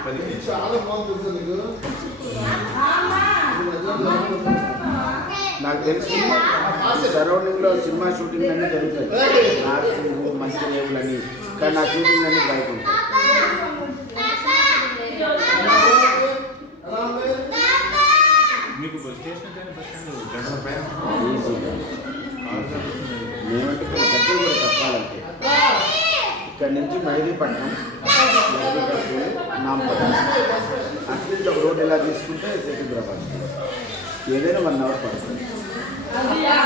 నాకు que tirada volta desligando. నాకు తెలిసింది లో సినిమా షూటింగ్ అన్ని జరుగుతాయి నాకు మంచి లేవులని కానీ నా షూటింగ్ అన్ని బయట ఇక్కడ నుంచి మైదీపట్నం మైదీపట్నం ఆ పడండి ఆ క్లియర్ రోడ్ ఎలా తీసుకుంటే సెటిల్డ్రాపండి కేవలం 1 అవర్ పడుతుంది అది యా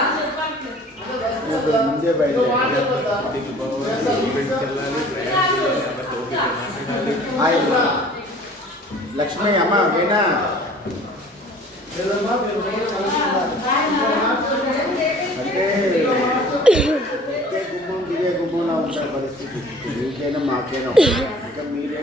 మొదలు ముందే బయలుదేరిటి కొంచెం ఇవెంట్ చెల్లాలి ప్రయాణం అంతా తోపి లేకుండా ఉండాలి ఐ లక్ష్మీ యామ వేనా రెల మా భిన్నం అంటే గుమ గుమ నా ఉచ్చపడితే కేవలం మాకేనా అంటే మీరే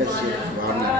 Gracias.